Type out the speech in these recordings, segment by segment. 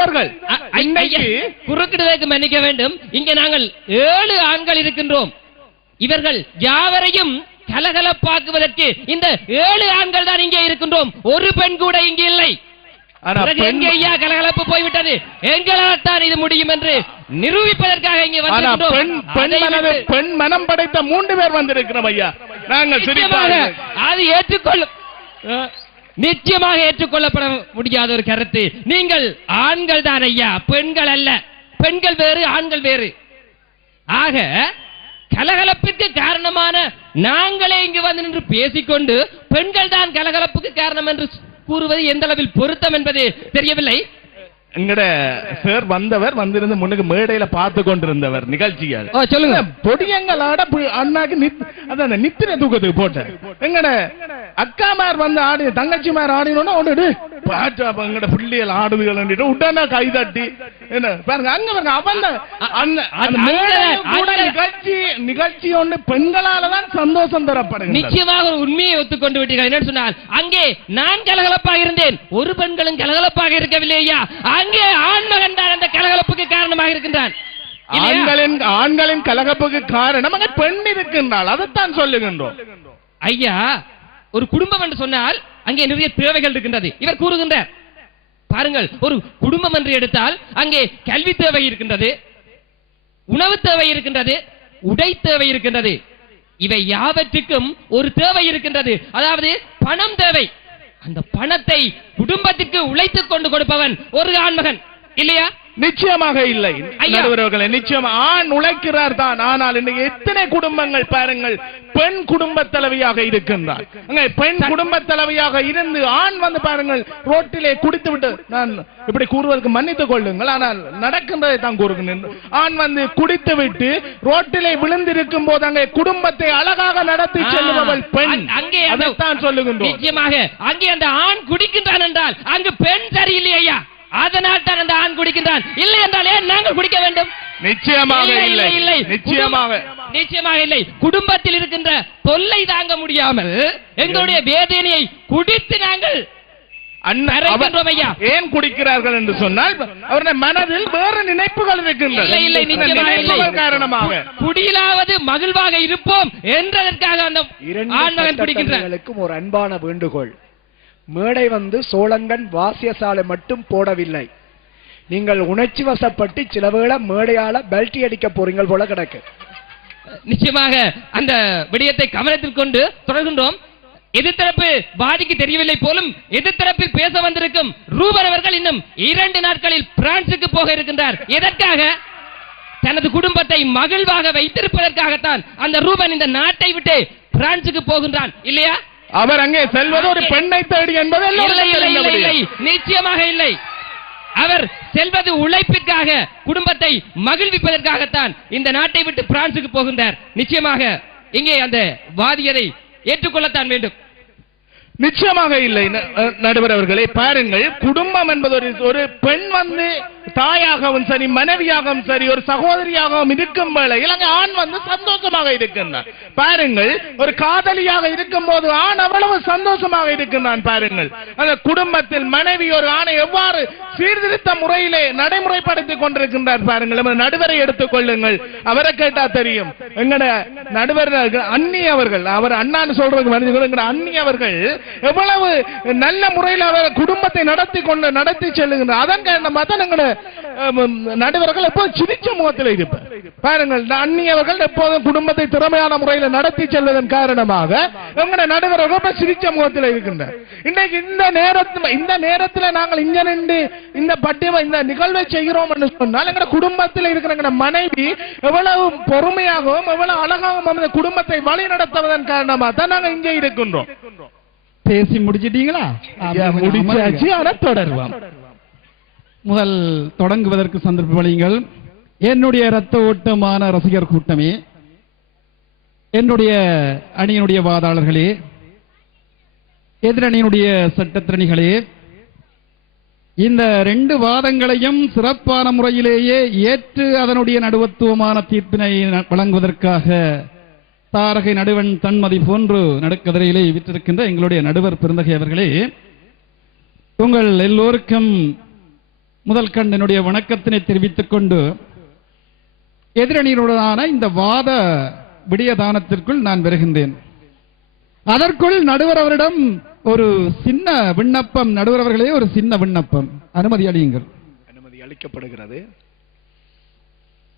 மனிதர்கள். குறுக்கிடுவதற்கு மன்னிக்க வேண்டும். இங்கே நாங்கள் 7 ஆண்கள் இருக்கின்றோம். இவர்கள் யாவரையும் கலகலப்பாக்குவதற்கு இந்த 7 ஆண்கள் தான் இங்கே இருக்கின்றோம். ஒரு பெண் கூட இங்கே இல்லை. கலகலப்பு போய்விட்டது. எங்களால் தான் இது முடியும் என்று நிரூபிப்பதற்காக இங்கே வந்திருக்கிறோம். பெண் மனம் படைத்த 3 பேர் வந்திருக்கிறோம் ஐயா. நாங்கள் அது நிச்சயமாக ஏற்றுக்கொள்ளப்பட முடியாத ஒரு கருத்து. நீங்கள் ஆண்கள் தான் ஐயா, பெண்கள் அல்ல. பெண்கள் வேறு, ஆண்கள் வேறு. ஆக கலகலப்பிற்கு காரணமான நாங்களே இங்கு வந்து நின்று பேசிக்கொண்டு பெண்கள் தான் கலகலப்புக்கு காரணம் என்று கூறுவது எந்த அளவில் பொருத்தம் என்பது தெரியவில்லை. எங்கட சார் வந்தவர் வந்திருந்து முன்னுக்கு மேடையில பார்த்து கொண்டிருந்தவர் நிகழ்ச்சியால் சொல்லுங்க. பொடியங்களாட அண்ணாக்கு நித்திர தூக்கத்துக்கு போட்ட எங்கட அக்காமார் வந்து ஆடி தங்கச்சிமார் ஆடினோன்னா ஒன்று பாட்டு எங்கட பிள்ளைகள் ஆடுதுகள் உடனே கைதட்டி என்ன பாருங்க அங்க பாருங்க அவன் நிகழ்ச்சி ஒன்று பெண்களாலதான் சந்தோஷம் தரப்படுங்க. நிச்சயமாக ஒரு உண்மையை ஒத்துக்கொண்டு விட்டீர்கள். என்ன சொன்னால் அங்கே நான் கலகலப்பாக இருந்தேன், ஒரு பெண்களும் கலகலப்பாக இருக்கவில்லையா. அங்கே ஆண்மகன் தான் அந்த கலகலப்புக்கு காரணமாக இருக்கின்றான். ஆண்களின் கலகப்புக்கு காரணம் அங்கே பெண் இருக்கின்றாள். அதைத்தான் சொல்லுகின்றோம் ஐயா. ஒரு குடும்பம் என்று சொன்னால் அங்கே நிறைய தேவைகள் இருக்கின்றது. இவர் கூறுகின்றார் பாருங்கள், ஒரு குடும்பம் என்று எடுத்தால் அங்கே கல்வி தேவை இருக்கின்றது, உணவு தேவை இருக்கின்றது, உடை தேவை இருக்கின்றது. இவை யாவற்றுக்கும் ஒரு தேவை இருக்கின்றது, அதாவது பணம் தேவை. அந்த பணத்தை குடும்பத்திற்கு உழைத்துக் கொண்டு கொடுப்பவன் ஒரு ஆண்மகன் இல்லையா? நிச்சயமாக இல்லை நடுவர்களே. நிச்சயம் ஆண் உழைக்கிறார் தான். ஆனால் இன்னைக்கு எத்தனை குடும்பங்கள் பாருங்கள் பெண் குடும்ப தலைவியாக இருக்கின்றார். பெண் குடும்ப தலைவியாக இருந்து ஆண் வந்து பாருங்கள் ரோட்டிலே குடித்து விட்டு, நான் இப்படி கூறுவதற்கு மன்னித்துக் கொள்ளுங்கள், ஆனால் நடக்கின்றதை தான் கூறுகின்றேன். ஆண் வந்து குடித்து விட்டு ரோட்டிலே விழுந்திருக்கும் போது அங்கே குடும்பத்தை அழகாக நடத்தி செல்லுபவள் பெண். அங்கே அதைத்தான் சொல்லுகின்றோம். நிச்சயமாக அங்கே அந்த ஆண் குடிக்கின்றான் என்றால் அங்கு பெண் சரியில்லையா? அதனால் தான் அந்த ஆண் குடிக்கின்றான். இல்லை என்றால் ஏன் நாங்கள் குடிக்க வேண்டும்? நிச்சயமாக இல்லை. நிச்சயமாக இல்லை. குடும்பத்தில் இருக்கின்ற தொல்லை தாங்க முடியாமல் எங்களுடைய வேதனையை குடித்து நாங்கள் ஏன் குடிக்கிறார்கள் என்று சொன்னால் அவருடைய மனதில் வேறு நினைப்புகள் இருக்கின்றன. காரணமாக குடியிலாவது மகிழ்வாக இருப்போம் என்றதற்காக அந்த ஆண்மகன் குடிக்கின்றவர்களுக்கும் ஒரு அன்பான வேண்டுகோள். மேடை வந்து சோழங்கன் வாசியசாலை மட்டும் போடவில்லை. நீங்கள் உணர்ச்சி வசப்பட்டு சில வேளை மேடையால பெல்ட்டி அடிக்க போறீங்க போல கிடக்கு. நிச்சயமாக அந்த விடயத்தை கவனத்தில் கொண்டு தொடர்கின்றோம். எதிர்த்தரப்பு வாதிக்கு தெரியவில்லை போலும் எதிர்த்தரப்பில் பேச வந்திருக்கும் ரூபன் அவர்கள் இன்னும் 2 நாட்களில் பிரான்சுக்கு போக இருக்கின்றார். எதற்காக? தனது குடும்பத்தை மகிழ்வாக வைத்திருப்பதற்காகத்தான் அந்த ரூபன் இந்த நாட்டை விட்டு பிரான்சுக்கு போகின்றான் இல்லையா? அவர் அங்கே செல்வது ஒரு பெண்ணை தேடி என்பது நிச்சயமாக இல்லை. அவர் செல்வது உழைப்பிற்காக, குடும்பத்தை மகிழ்விப்பதற்காகத்தான் இந்த நாட்டை விட்டு பிரான்சுக்கு போகின்றார். நிச்சயமாக இங்கே அந்த வாதியரை ஏற்றுக்கொள்ளத்தான் வேண்டும். நிச்சயமாக இல்லை நடுவர் அவர்களே. பாருங்கள், குடும்பம் என்பது ஒரு பெண் வந்து தாயாகவும் சரி, மனைவியாகவும் சரி, ஒரு சகோதரியாகவும் இருக்கும் வேளையில் அங்கே ஆண் வந்து சந்தோஷமாக இருக்கின்றான். பாருங்கள், ஒரு காதலியாக இருக்கும் போது ஆண் அவ்வளவு சந்தோஷமாக இருக்கின்றான். பாருங்கள், அந்த குடும்பத்தில் மனைவி ஒரு ஆணை எவ்வாறு சீர்திருத்த முறையிலே நடைமுறைப்படுத்திக் கொண்டிருக்கின்றார். பாருங்கள், நடுவரை எடுத்துக் கொள்ளுங்கள், அவரை கேட்டா தெரியும். எங்கட நடுவர் அன்னி அவர்கள், அவர் அண்ணான்னு சொல்றதுக்கு அன்னி அவர்கள் எவ்வளவு நல்ல முறையில் அவர் குடும்பத்தை நடத்தி செல்லுகின்றார். அதன் காரணமாக தான் எங்கட நடுவர்கள் எப்போது சிரிச்ச முகத்தில் இருப்பார். பாருங்கள், அந்நியவர்கள் எப்போதும் குடும்பத்தை திறமையான முறையில் நடத்தி செல்வதன் காரணமாக எங்கட நடுவர்கள் சிரிச்ச முகத்தில் இருக்கின்றார். இன்றைக்கு இந்த நேரத்தில் நாங்கள் இங்க நின்று இந்த நிகழ்வை செய்கிறோம் என்று சொன்னால் எங்கட குடும்பத்தில் இருக்கிற மனைவி எவ்வளவு பொறுமையாகவும் எவ்வளவு அழகாகவும் அந்த குடும்பத்தை வழி நடத்துவதன் காரணமாக தான் நாங்கள் இங்கே இருக்கின்றோம். பேசி முடிச்சிட்டீங்களா? முடிச்சாச்சு. அதை தொடருவோம். முதல் தொடங்குவதற்கு சந்தர்ப்பம் அளியுங்கள். என்னுடைய இரத்த ஓட்டமான ரசிகர் கூட்டமே, என்னுடைய அணியினுடைய வாதாளர்களே, எதிரணியினுடைய சட்டத்திறனிகளே, இந்த 2 வாதங்களையும் சிறப்பான முறையிலேயே ஏற்று அதனுடைய நடுவத்துவமான தீர்ப்பினை வழங்குவதற்காக தாரகை நடுவன் தன்மதி போன்று நடுக்கதிரையிலே விற்றிருக்கின்ற எங்களுடைய நடுவர் பெருந்தகை அவர்களே, உங்கள் எல்லோருக்கும் முதல் கண்ணனுடைய வணக்கத்தினை தெரிவித்துக் கொண்டு எதிரணியினுடனான இந்த வாத விடயதானத்திற்குள் நான் வருகின்றேன். அதற்குள் நடுவர் அவரிடம் ஒரு சின்ன விண்ணப்பம், நடுவர் அவர்களே ஒரு சின்ன விண்ணப்பம், அனுமதி அளியுங்கள். அனுமதி அளிக்கப்படுகிறது.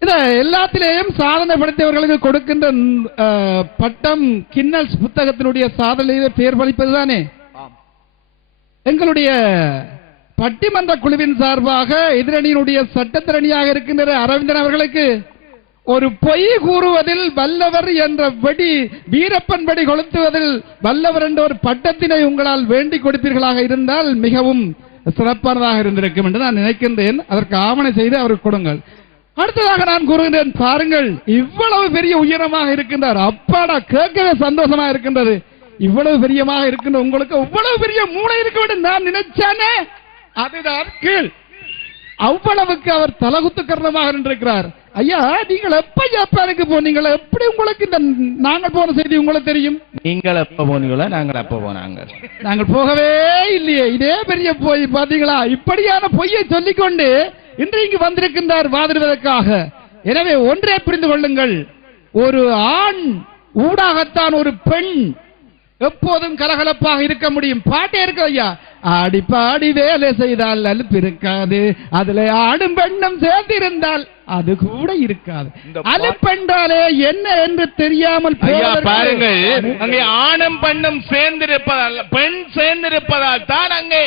இத எல்லாத்திலேயும் சாதனை படைத்தவர்களுக்கு கொடுக்கின்ற பட்டம் கின்னல்ஸ் புத்தகத்தினுடைய சாதனையில பெயர் பளிப்பதுதானே. எங்களுடைய பட்டிமன்ற குழுவின் சார்பாக எதிரணியினுடைய சட்டத்திரணியாக இருக்கின்ற அரவிந்தன் அவர்களுக்கு ஒரு பொய் கூறுவதில் வல்லவர் என்ற வீரப்பன் வெடி கொளுத்துவதில் வல்லவர் என்ற ஒரு பட்டத்தினை உங்களால் வேண்டிக் கொடுப்பீர்களாக இருந்தால் மிகவும் சிறப்பானதாக இருந்திருக்கும் என்று நான் நினைக்கின்றேன். அதற்கு ஆவணை செய்து அவருக்கு கொடுங்கள். அடுத்ததாக நான் கூறுகின்றேன், பாருங்கள், இவ்வளவு பெரிய உயரமாக இருக்கின்றார். அப்பாடா, கேட்கவே சந்தோஷமா இருக்கின்றது. இவ்வளவு பெரியமாக இருக்கின்ற உங்களுக்கு இவ்வளவு பெரிய மூளை இருக்க வேண்டும் நான் நினைச்சானே, அதுதான் கீழ். அவ்வளவுக்கு அவர் தலகுத்து கரணமாக நின்றிருக்கிறார். ஐயா, நீங்கள் எப்ப ஜப்பானுக்கு போனீங்களா? எப்படி உங்களுக்கு இந்த நாங்கள் போன செய்தி உங்களுக்கு தெரியும்? நீங்கள் எப்ப போனீங்களா? நாங்கள் எப்ப போனாங்க? நாங்கள் போகவே இல்லையே. இதே பெரிய பொய் பாத்தீங்களா? இப்படியான பொய்யை சொல்லிக்கொண்டு இன்று இங்கு வந்திருக்கின்றார் வாதிடுவதற்காக. எனவே ஒன்றே புரிந்து கொள்ளுங்கள், ஒரு ஆண் ஊடாகத்தான் ஒரு பெண் எப்போதும் கலகலப்பாக இருக்க முடியும். பாட்டே இருக்கு ஐயா, ஆடி பாடி வேலை செய்தால் அலுப்பு இருக்காது, அதுல ஆடும் பெண்ணும் சேர்ந்து இருந்தால் அது கூட இருக்காது. அலுப்பென்றாலே என்ன என்று தெரியாமல் பாருங்கள், அங்கே ஆணும் பெண்ணும் சேர்ந்திருப்பதால், பெண் சேர்ந்திருப்பதால் தான் அங்கே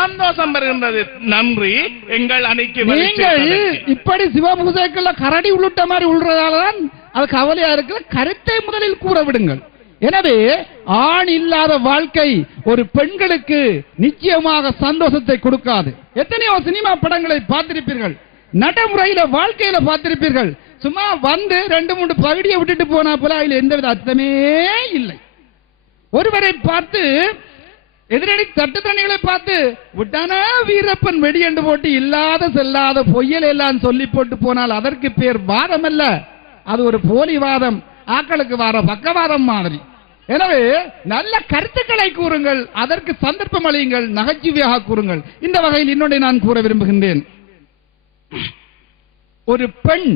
சந்தோஷம் வருகின்றது. நன்றி எங்கள் அணிக்கு. நீங்கள் இப்படி சிவபூஜைக்குள்ள கரடி உள்ளிட்ட மாதிரி உள்ளதால்தான் அது கவலையா இருக்கிற. கருத்தை முதலில் கூற விடுங்கள். எனவே ஆண் இல்லாத வாழ்க்கை ஒரு பெண்களுக்கு நிச்சயமாக சந்தோஷத்தை கொடுக்காது. எத்தனையோ சினிமா படங்களை பார்த்திருப்பீர்கள், நடைமுறையில வாழ்க்கையில பார்த்திருப்பீர்கள். சும்மா வந்து 2-3 பகுதியை விட்டுட்டு போனா போல அதில் எந்தவித அர்த்தமே இல்லை. ஒருவரை பார்த்து, எதிரணி தட்டுத்தணிகளை பார்த்து விட்டானா வீரப்பன் வெடி என்று போட்டு இல்லாத செல்லாத பொய்யல் எல்லாம் சொல்லி போட்டு போனால் அதற்கு பேர் வாதம் அல்ல, அது ஒரு போலி வாதம், ஆக்களுக்கு வார பக்கவாதம் மாதிரி. எனவே நல்ல கருத்துக்களை கூறுங்கள், அதற்கு சந்தர்ப்பம் அளியுங்கள், நகைச்சுவையாக கூறுங்கள். இந்த வகையில் இன்னொன்றை நான் கூற விரும்புகின்றேன். ஒரு பெண்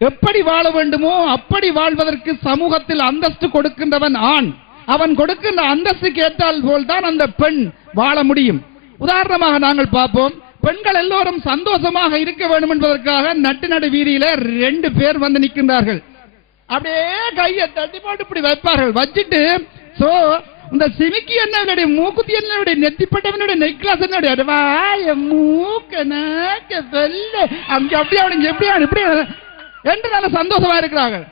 எப்படி வாழ வேண்டுமோ அப்படி வாழ்வதற்கு சமூகத்தில் அந்தஸ்து கொடுக்கின்றவன் ஆண். அவன் கொடுக்கின்ற அந்தஸ்துக்கு ஏற்றால் போல்தான் அந்த பெண் வாழ முடியும். உதாரணமாக நாங்கள் பார்ப்போம், பெண்கள் எல்லோரும் சந்தோஷமாக இருக்க வேண்டும் என்பதற்காக நடு வீதியில 2 பேர் வந்து நிற்கின்றார்கள். அப்படியே கையை தட்டி போட்டு இப்படி வைப்பார்கள். வச்சுட்டு சோ இந்த சிமிக்கி என்னுடைய மூக்குத்தி என்னுடைய நெத்திப்பட்டவனுடைய நெக்லாஸ் என்னுடைய மூக்க அங்க அப்படியே எப்படியா இப்படி என்று நல்ல சந்தோஷமா இருக்கிறார்கள்.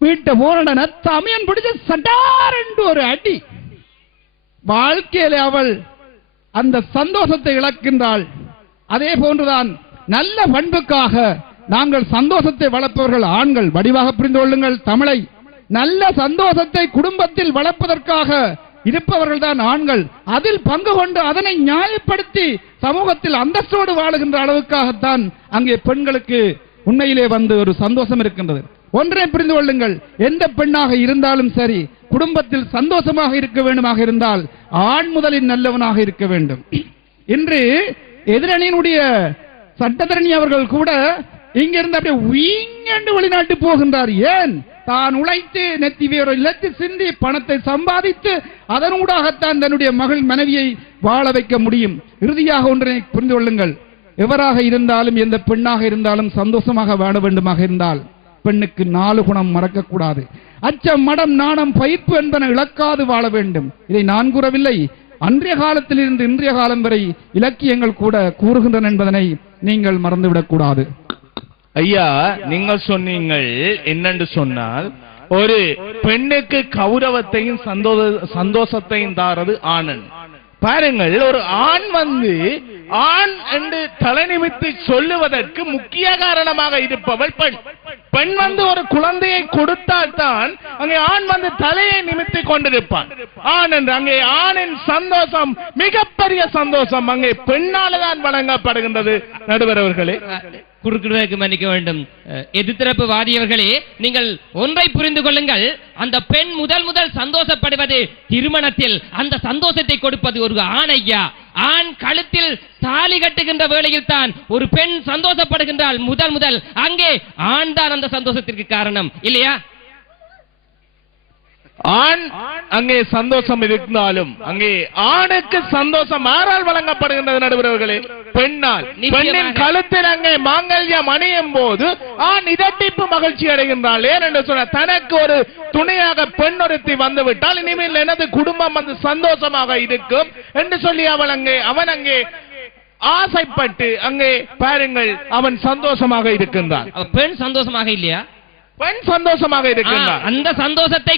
வீட்டை போன தமையன் பிடிச்ச சட்டார் என்று ஒரு அடி. வாழ்க்கையில அவள் அந்த சந்தோஷத்தை இழக்கின்றாள். அதே போன்றுதான் நல்ல பண்புக்காக நாங்கள் சந்தோஷத்தை வளர்ப்பவர்கள் ஆண்கள். வடிவாக புரிந்து கொள்ளுங்கள் தமிழை. நல்ல சந்தோஷத்தை குடும்பத்தில் வளர்ப்பதற்காக இருப்பவர்கள் தான் ஆண்கள். அதில் பங்கு கொண்டு அதனை நியாயப்படுத்தி சமூகத்தில் அந்தஸ்தோடு வாழுகின்ற அளவுக்காகத்தான் அங்கே பெண்களுக்கு உண்மையிலே வந்து ஒரு சந்தோஷம் இருக்கின்றது. ஒன்றை புரிந்து கொள்ளுங்கள், எந்த பெண்ணாக இருந்தாலும் சரி குடும்பத்தில் சந்தோஷமாக இருக்க வேண்டுமாக இருந்தால் ஆண் முதலில் நல்லவனாக இருக்க வேண்டும். இன்று எதிரணியினுடைய சட்டத்தரணி அவர்கள் கூட இங்கிருந்து அப்படியே வீங்கண்டு வெளிநாட்டு போகின்றார். ஏன்? தான் உழைத்து நெத்தி வேற இலத்து சிந்தி பணத்தை சம்பாதித்து அதனூடாகத்தான் தன்னுடைய மனைவியை வாழ வைக்க முடியும். இறுதியாக ஒன்றை புரிந்து கொள்ளுங்கள், எவராக இருந்தாலும் எந்த பெண்ணாக இருந்தாலும் சந்தோஷமாக வாழ வேண்டுமாக இருந்தால் பெண்ணுக்கு 4 குணம் மறக்கக்கூடாது. அச்சம், மடம், நாணம், பயிர்ப்பு என்பன இழக்காது வாழ வேண்டும். இதை நான் கூறவில்லை, அன்றைய காலத்தில் இருந்து இன்றைய காலம் வரை இலக்கியங்கள் கூட கூறுகின்றன என்பதனை நீங்கள் மறந்துவிடக் கூடாது. ஐயா, நீங்கள் சொன்னீங்கள் என்னென்று சொன்னால், ஒரு பெண்ணுக்கு கௌரவத்தையும் சந்தோஷத்தையும் தாரது ஆணன். பாருங்கள், ஒரு ஆண் வந்து ஆண் என்று தலை நிமித்தி சொல்லுவதற்கு முக்கிய காரணமாக இருப்பவள் பெண். பெண் வந்து ஒரு குழந்தையை கொடுத்தால் தான் அங்கே ஆண் வந்து தலையை நிமித்தி கொண்டிருப்பான். ஆண் என்று அங்கே ஆணின் சந்தோஷம், மிகப்பெரிய சந்தோஷம் அங்கே பெண்ணால்தான் வழங்கப்படுகின்றது. நடுவர் அவர்களே, குறுக்கிடுவதற்கு மன்னிக்க வேண்டும். எதிர்த்தரப்பு வாதியவர்களே, நீங்கள் ஒன்றை புரிந்து கொள்ளுங்கள், அந்த பெண் முதல் சந்தோஷப்படுவது திருமணத்தில். அந்த சந்தோஷத்தை கொடுப்பது ஒரு ஆண் ஐயா. ஆண் கழுத்தில் தாலி கட்டுகின்ற வேளையில் தான் ஒரு பெண் சந்தோஷப்படுகின்றால் முதல் அங்கே ஆண் தான் அந்த சந்தோஷத்திற்கு காரணம் இல்லையா? ஆண் அங்கே சந்தோஷம் இருந்தாலும் அங்கே ஆணுக்கு சந்தோஷம் ஆறால் வழங்கப்படுகின்றது நடுவர்களே, பெண்ணால். பெண்ணின் கழுத்தில் அங்கே மாங்கல்யம் அணியும் போது ஆண் இதட்டிப்பு மகிழ்ச்சி அடைகின்றாள். ஏனென்று சொன்ன தனக்கு ஒரு துணையாக பெண் ஒருத்தி வந்துவிட்டால் இனிமேல் எனது குடும்பம் வந்து சந்தோஷமாக இருக்கும் என்று சொல்லி அவன் அங்கே ஆசைப்பட்டு அங்கே பாருங்கள் அவன் சந்தோஷமாக இருக்கின்றான். பெண் சந்தோஷமாக இல்லையா? பெண் சந்தோஷமாக இருக்கின்றார். அந்த சந்தோஷத்தை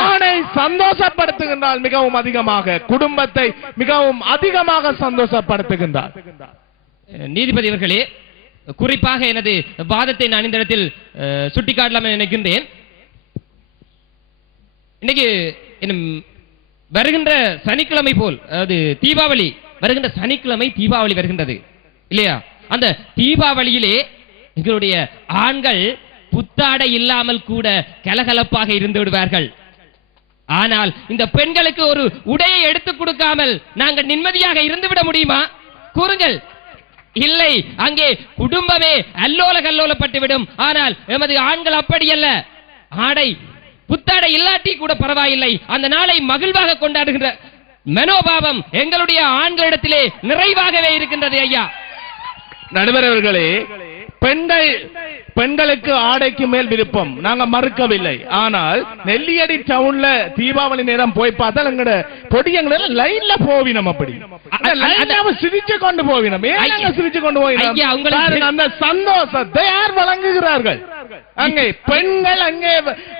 ஆணை சந்தோஷப்படுத்துகின்றால் மிகவும் அதிகமாக குடும்பத்தை மிகவும் அதிகமாக சந்தோஷப்படுத்துகின்றார். நீதிபதி அவர்களே, குறிப்பாக எனது வாதத்தை நான் இந்த இடத்தில் சுட்டிக்காட்டலாம் என நினைக்கின்றேன். இன்னைக்கு வருகின்ற சனிக்கிழமை போல், அதாவது தீபாவளி வருகின்ற சனிக்கிழமை தீபாவளி வருகின்றது இல்லையா? அந்த தீபாவளியிலே எங்களுடைய ஆண்கள் புத்தாடை இல்லாமல் கூட கலகலப்பாக இருந்து விடுவார்கள். ஆனால் இந்த பெண்களுக்கு ஒரு உடையை எடுத்துக் கொடுக்காமல் நாங்கள் நிம்மதியாக இருந்துவிட முடியுமா? கூறுங்கள். இல்லை, அங்கே குடும்பமே அல்லோல கல்லோலப்பட்டுவிடும். ஆனால் எமது ஆண்கள் அப்படி அல்ல. ஆடை புத்தாடை இல்லாட்டி கூட பரவாயில்லை, அந்த நாளை மகிழ்வாக கொண்டாடுகின்ற மனோபாவம் எங்களுடைய ஆண்களிடத்திலே நிறைவாகவே இருக்கின்றது. ஐயா நடுவர் அவர்களே, பெண்களுக்கு ஆடைக்கு மேல் விருப்பம் நாங்க மறுக்கவில்லை. ஆனால் நெல்லியடி டவுன்ல தீபாவளி நேரம் போய் பார்த்தா எங்கட பொடியங்கள லைன்ல போவினம், அப்படி சிரிச்சு கொண்டு போவினம். சிரிச்சு கொண்டு போவினம். அந்த சந்தோஷத்தை யார் வழங்குகிறார்கள்? அங்கே பெண்கள் அங்கே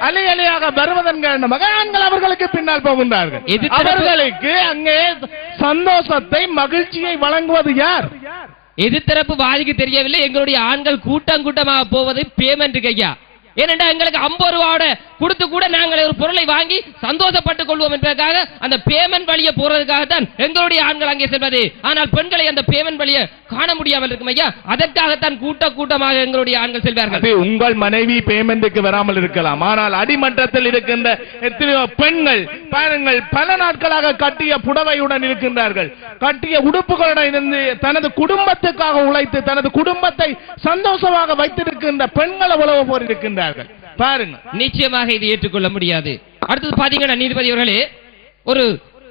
அலை அலையாக வருவதன் காரணமாக ஆண்கள் அவர்களுக்கு பின்னால் போகின்றார்கள். அவர்களுக்கு அங்கே சந்தோஷத்தை மகிழ்ச்சியை வழங்குவது யார்? எதிர்த்தரப்பு வாதிக்கு தெரியவில்லை. எங்களுடைய ஆண்கள் கூட்டம் கூட்டமாக போவது பேமெண்ட் ஐயா. ஏனென்றா எங்களுக்கு 50 ரூபாயோட கொடுத்து கூட நாங்கள் ஒரு பொருளை வாங்கி சந்தோஷப்பட்டுக் கொள்வோம் என்பதற்காக அந்த பேமெண்ட் வழியை போறதுக்காகத்தான் எங்களுடைய ஆண்கள் அங்கே செல்வது. ஆனால் பெண்களை அந்த பேமெண்ட் வழியை காண முடியாமல் இருக்கும் ஐயா. அதற்காகத்தான் கூட்டமாக எங்களுடைய ஆண்கள் செல்வார்கள். உங்கள் மனைவி பேமெண்ட்டுக்கு வராமல் இருக்கலாம், ஆனால் அடிமட்டத்தில் இருக்கின்ற எத்தனையோ பெண்கள் பாருங்கள், பல நாட்களாக கட்டிய புடவையுடன் இருக்கின்றார்கள், கட்டிய உடுப்புகளுடன் இருந்து தனது குடும்பத்துக்காக உழைத்து தனது குடும்பத்தை சந்தோஷமாக வைத்திருக்கின்ற பெண்கள் அவ்வளவு போர் இருக்கின்றார்கள். பாருங்க, நிச்சயமாக இது ஏற்றுக்கொள்ள முடியாது. அடுத்தது பாத்தீங்கன்னா நீதிபதி அவர்களே, ஒரு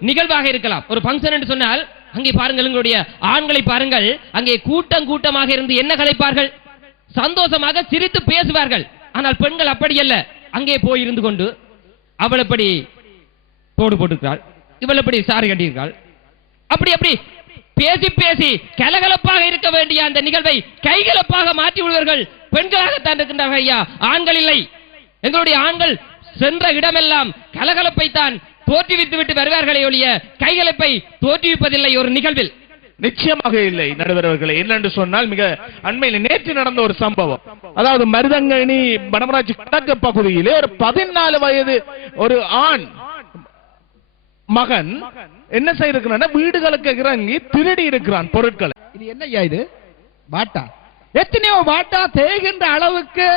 நிகழ்வாக இருக்கலாம், ஒரு பங்கன் என்று சொன்னால் அங்கே பாருங்கள், எங்களுடைய ஆண்களை பாருங்கள், அங்கே கூட்டமாக இருந்து என்ன கலைப்பார்கள்? சந்தோஷமாக சிரித்து பேசுவார்கள். ஆனால் பெண்கள் அப்படி அல்ல. அங்கே போய் இருந்து கொண்டு அவள் எப்படி தோடு போட்டுக்கிறாள், இவள் எப்படி சாரி கட்டியிருக்காள், அப்படி பேசி கலகலப்பாக இருக்க வேண்டிய அந்த நிகழ்வை கைகலப்பாக மாற்றி விடுவார்கள். பெண்களாகத்தான் இருக்கின்றார்கள் ஐயா, ஆண்கள் இல்லை. எங்களுடைய ஆண்கள் சென்ற இடமெல்லாம் கலகலப்பை தான் தோற்றுவித்து விட்டு வருவார்களே ஒழிய கைகலப்பை தோற்றுவிப்பதில்லை ஒரு நிகழ்வில். நிச்சயமாக இல்லை நடுவர் அவர்களே. என்னென்று சொன்னால், மிக அண்மையில் நேற்று நடந்த ஒரு சம்பவம். அதாவது மருதங்கனி வடமராட்சி கிழக்கு பகுதியிலே ஒரு 14 வயது ஒரு ஆண் மகன் என்ன செய்திருக்கிறான், வீடுகளுக்கு இறங்கி திருடி இருக்கிறான் பொருட்களை. இது என்னய்யா இது? வாட்டா எத்தனையோ வாட்டா தேய்கின்ற அளவுக்கு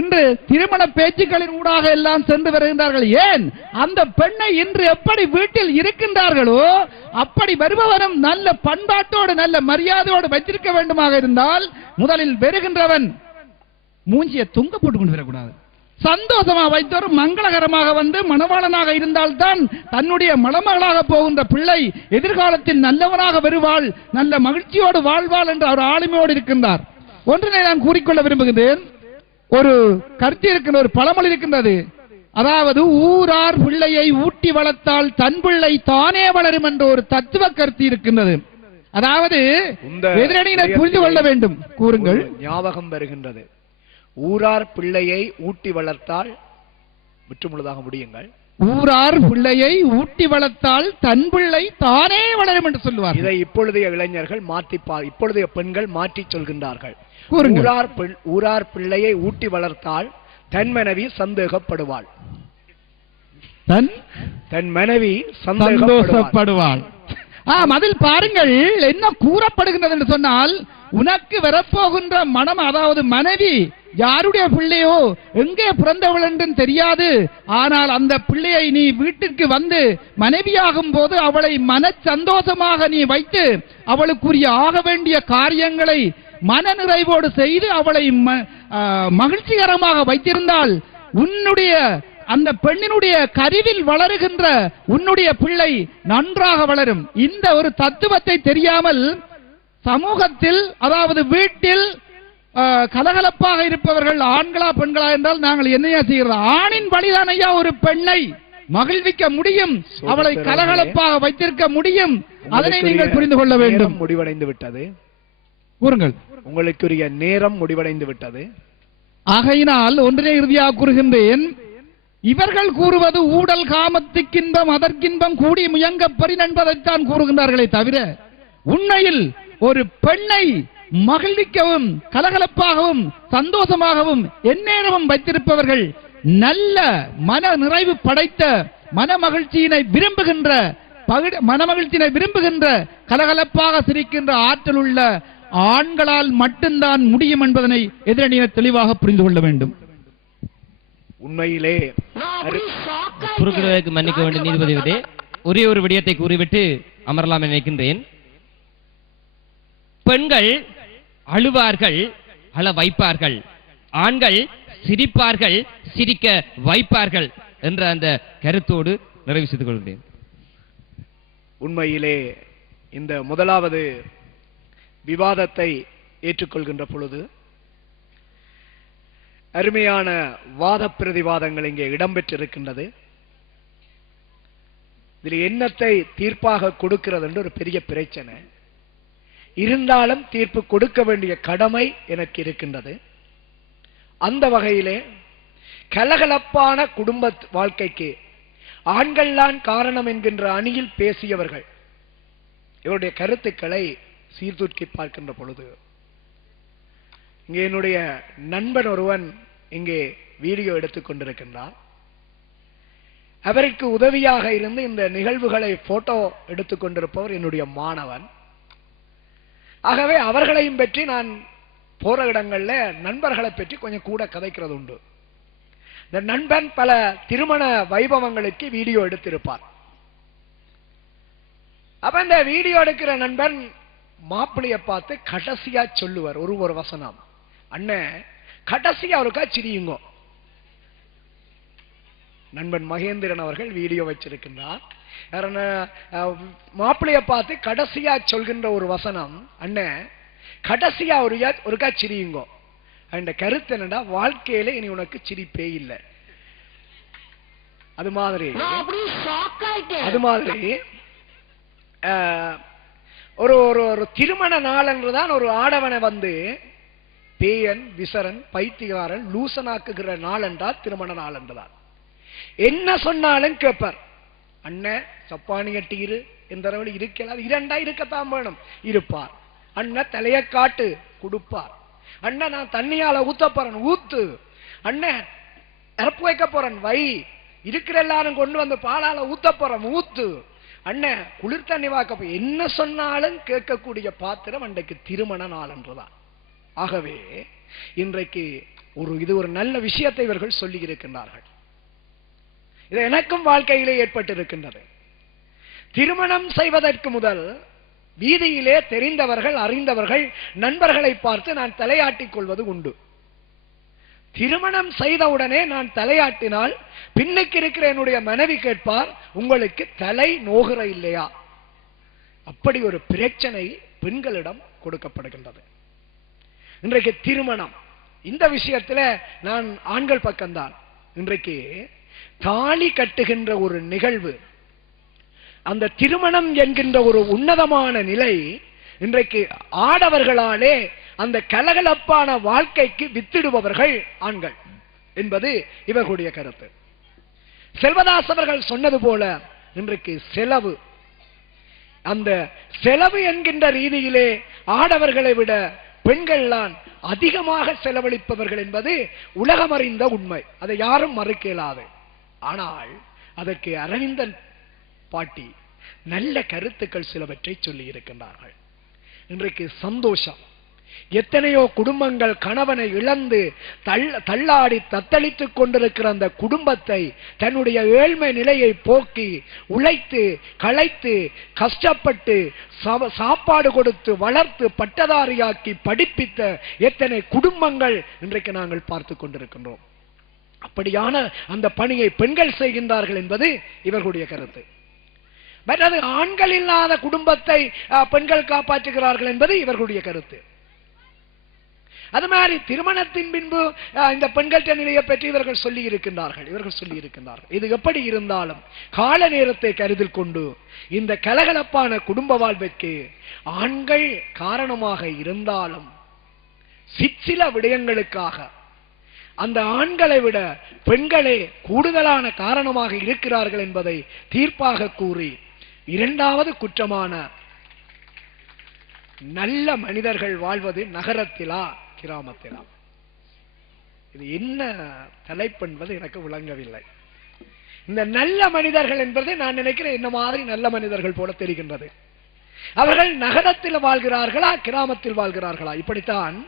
இன்று திருமண பேச்சுக்களின் ஊடாக எல்லாம் சென்று வருகின்றார்கள். ஏன் அந்த பெண்ணை இன்று எப்படி வீட்டில் இருக்கின்றார்களோ அப்படி வருபவரும் நல்ல பண்பாட்டோடு நல்ல மரியாதையோடு வைத்திருக்க வேண்டுமாக இருந்தால் முதலில் வருகின்றவன் மூஞ்சியை தொங்க போட்டுக் கொண்டு வரக்கூடாது. சந்தோஷமா வைத்தோர் மங்களகரமாக வந்து மணவாளனாக இருந்தால்தான் தன்னுடைய மணமகளாக போகின்ற பிள்ளை எதிர்காலத்தில் நல்லவனாக வருவாள், நல்ல மகிழ்ச்சியோடு வாழ்வாள் என்று அவர் ஆளுமையோடு இருக்கின்றார். ஒன்றினை நான் கூறிக்கொள்ள விரும்புகிறேன். ஒரு கருத்து இருக்கின்ற, ஒரு பழமொழி இருக்கின்றது. அதாவது ஊரார் பிள்ளையை ஊட்டி வளர்த்தால் தன் பிள்ளை தானே வளரும் என்ற ஒரு தத்துவ கருத்து இருக்கின்றது. அதாவது எதிரணியினர் புரிந்து கொள்ள வேண்டும். கூறுங்கள். ஞாபகம் வருகின்றது. ஊரார் பிள்ளையை ஊட்டி வளர்த்தால் முற்றுமுழுதாக முடியுங்கள். ஊரார் பிள்ளையை ஊட்டி வளர்த்தால் தன் பிள்ளை தானே வளரும் என்று சொல்லுவார். இதை இப்பொழுதைய இளைஞர்கள் இப்பொழுதைய பெண்கள் மாற்றி சொல்கின்றார்கள். ஊரார் பிள்ளையை ஊட்டி வளர்த்தால் தன் மனைவி சந்தேகப்படுவாள், தன் மனைவி சந்தோஷப்படுவாள். அதில் பாருங்கள் என்ன கூறப்படுகின்றது என்று சொன்னால், உனக்கு வரப்போகின்ற மனம், அதாவது மனைவி யாருடைய பிள்ளையோ எங்கே பிறந்தவள் என்றும் தெரியாது. ஆனால் அந்த பிள்ளையை நீ வீட்டிற்கு வந்து மனைவியாகும் போது அவளை மன சந்தோஷமாக நீ வைத்து அவளுக்குரிய ஆக வேண்டிய காரியங்களை மன நிறைவோடு செய்து அவளை மகிழ்ச்சிகரமாக வைத்திருந்தால் உன்னுடைய அந்த பெண்ணினுடைய கருவில் வளருகின்ற உன்னுடைய பிள்ளை நன்றாக வளரும். இந்த ஒரு தத்துவத்தை தெரியாமல் சமூகத்தில், அதாவது வீட்டில் கலகலப்பாக இருப்பவர்கள் ஆண்களா பெண்களா என்றால் நாங்கள் என்னையா செய்கிறது? ஆணின் வழிதான் ஐயா ஒரு பெண்ணை மகிழ்விக்க முடியும், அவளை கலகலப்பாக வைத்திருக்க முடியும். அதனை நீங்கள் புரிந்து கொள்ள வேண்டும். முடிவடைந்து விட்டது. கூறுங்கள். உங்களுக்குரிய நேரம் முடிவடைந்து விட்டது. ஆகையினால் ஒன்றினை இறுதியாக கூறுகின்றேன், இவர்கள் கூறுவது ஊடல் காமத்துக்கின்பம் அதற்கின்பம் கூடி முயங்க பரிநண்பதைத்தான் கூறுகின்றார்களே தவிர உண்மையில் ஒரு பெண்ணை மகிழ்விக்கவும் கலகலப்பாகவும் சந்தோஷமாகவும் எந்நேரமும் வைத்திருப்பவர்கள் நல்ல மன நிறைவு படைத்த மனமகிழ்ச்சியினை விரும்புகின்ற கலகலப்பாக சிரிக்கின்ற ஆற்றல் உள்ள ஆண்களால் மட்டும்தான் முடியும் என்பதனை எதிரணியினர் தெளிவாக புரிந்து கொள்ள வேண்டும். உண்மையிலே குறுக்கிடுவதற்கு மன்னிக்க வேண்டும் நீதிபதி, ஒரே ஒரு விடயத்தை கூறிவிட்டு அமரலாம் நினைக்கின்றேன். பெண்கள் அழுவார்கள், அழ வைப்பார்கள், ஆண்கள் சிரிப்பார்கள், சிரிக்க வைப்பார்கள் என்ற அந்த கருத்தோடு நிறைவு செய்து கொள்கிறேன். உண்மையிலே இந்த முதலாவது விவாதத்தை ஏற்றுக்கொள்கின்ற பொழுது அருமையான வாத பிரதிவாதங்கள் இங்கே இடம்பெற்றிருக்கின்றது. இதில் என்னத்தை தீர்ப்பாக கொடுக்கிறது என்று ஒரு பெரிய பிரச்சனை இருந்தாலும் தீர்ப்பு கொடுக்க வேண்டிய கடமை எனக்கு இருக்கின்றது. அந்த வகையிலே கலகலப்பான குடும்ப வாழ்க்கைக்கு ஆண்கள்தான் காரணம் என்கின்ற அணியில் பேசியவர்கள் இவருடைய கருத்துக்களை சீர்தூக்கி பார்க்கின்ற பொழுது இங்கே என்னுடைய நண்பன் ஒருவன் இங்கே வீடியோ எடுத்துக் கொண்டிருக்கின்றார். அவருக்கு உதவியாக இருந்து இந்த நிகழ்வுகளை போட்டோ எடுத்துக் கொண்டிருப்பவர் என்னுடைய மாணவன். ஆகவே அவர்களையும் பற்றி நான் போற இடங்கள்ல நண்பர்களை பற்றி கொஞ்சம் கூட கதைக்கிறது உண்டு. இந்த நண்பன் பல திருமண வைபவங்களுக்கு வீடியோ எடுத்திருப்பார். அப்ப இந்த வீடியோ எடுக்கிற நண்பன் மாப்பிள்ளைய பார்த்து கடைசியா சொல்லுவார் ஒரு வசனம், அண்ணன் கடைசியா அவருக்கா சிரியுங்க. நண்பன் மகேந்திரன் அவர்கள் வீடியோ வச்சிருக்கின்றார். மாப்பிள்ளைய பார்த்து கடைசியா சொல்கின்ற ஒரு வசனம், அண்ணன் கடைசியா ஒருக்கா சிரியுங்க. அந்த கருத்து என்னடா, வாழ்க்கையில இனி உனக்கு சிரிப்பே இல்லை. அது மாதிரி ஒரு ஒரு திருமண நாள் என்றுதான் ஒரு ஆடவனை வந்து பேயன் விசரன் பைத்தியகாரன் லூசனாக்குகிற நாள் என்றால் திருமண நாள் என்றுதான். என்ன சொன்னாலும் கேட்பார், அண்ணன் சப்பானி கட்டிரு எந்த இருக்கலாம், இரண்டா இருக்கத்தான் வேணும் இருப்பார். அண்ணன் தலைய காட்டு கொடுப்பார். அண்ணன் நான் தண்ணியால ஊத்த போறேன் ஊத்து, அண்ணன் இறப்பு வைக்க போறேன் வை, இருக்கிற எல்லாரும் கொண்டு வந்து பாலால ஊத்த போறேன் ஊத்து, அண்ணன் குளிர் தண்ணி வாக்க, என்ன சொன்னாலும் கேட்கக்கூடிய பாத்திரம் அன்றைக்கு திருமண நாள் என்றுதான். ஆகவே இன்றைக்கு இது ஒரு நல்ல விஷயத்தை இவர்கள் சொல்லி இருக்கின்றார்கள். இது எனக்கும் வாழ்க்கையிலே ஏற்பட்டிருக்கின்றது. திருமணம் செய்வதற்கு முதல் வீதியிலே தெரிந்தவர்கள் அறிந்தவர்கள் நண்பர்களை பார்த்து நான் தலையாட்டிக் கொள்வது உண்டு. திருமணம் செய்தவுடனே நான் தலையாட்டினால் பின்னுக்கு இருக்கிற என்னுடைய மனைவி கேட்பார், உங்களுக்கு தலை நோகிற இல்லையா? அப்படி ஒரு பிரச்சனை பெண்களிடம் கொடுக்கப்படுகின்றது. இன்றைக்கு திருமணம் இந்த விஷயத்தில் நான் ஆண்கள் பக்கம்தான். இன்றைக்கு தாலி கட்டுகின்ற ஒரு நிகழ்வு, அந்த திருமணம் என்கின்ற ஒரு உன்னதமான நிலை இன்றைக்கு ஆடவர்களாலே அந்த கலகலப்பான வாழ்க்கைக்கு வித்திடுபவர்கள் ஆண்கள் என்பது இவர்களுடைய கருத்து. செல்வதாஸ் அவர்கள் சொன்னது போல இன்றைக்கு செலவு, அந்த செலவு என்கின்ற ரீதியிலே ஆடவர்களை விட பெண்கள் தான் அதிகமாக செலவழிப்பவர்கள் என்பது உலகமறிந்த உண்மை. அதை யாரும் மறுக்க இயலாது. ஆனால் அதற்கு அரவிந்தன் பாட்டி நல்ல கருத்துக்கள் சிலவற்றை சொல்லி இருக்கின்றார்கள். இன்றைக்கு சந்தோஷம் எத்தனையோ குடும்பங்கள் கணவனை இழந்து தள்ளாடி தத்தளித்துக் கொண்டிருக்கிற அந்த குடும்பத்தை தன்னுடைய ஏழ்மை நிலையை போக்கி உழைத்து களைத்து கஷ்டப்பட்டு சாப்பாடு கொடுத்து வளர்த்து பட்டதாரியாக்கி படிப்பித்த எத்தனை குடும்பங்கள் இன்றைக்கு நாங்கள் பார்த்து கொண்டிருக்கின்றோம். அப்படியான அந்த பணியை பெண்கள் செய்கின்றார்கள் என்பது இவர்களுடைய கருத்து. அது ஆண்கள் இல்லாத குடும்பத்தை பெண்கள் காப்பாற்றுகிறார்கள் என்பது இவர்களுடைய கருத்து. அது மாதிரி திருமணத்தின் பின்பு இந்த பெண்கள் நிலையை பற்றி இவர்கள் சொல்லி இருக்கின்றார்கள். இது எப்படி இருந்தாலும் கால நேரத்தை கருத்தில் கொண்டு இந்த கலகலப்பான குடும்ப வாழ்விற்கு ஆண்கள் காரணமாக இருந்தாலும் சிற்சில விடயங்களுக்காக அந்த ஆண்களை விட பெண்களே கூடுதலான காரணமாக இருக்கிறார்கள் என்பதை தீர்ப்பாக கூறி, இரண்டாவது குற்றமான நல்ல மனிதர்கள் வாழ்வது நகரத்திலா கிராமத்திலா, இது என்ன தலைப்பு என்பது எனக்கு விளங்கவில்லை. இந்த நல்ல மனிதர்கள் என்பது நான் நினைக்கிறேன் என்ன மாதிரி நல்ல மனிதர்கள் போல தெரிகின்றது. அவர்கள் நகரத்தில் வாழ்கிறார்களா கிராமத்தில் வாழ்கிறார்களா? இப்படித்தான்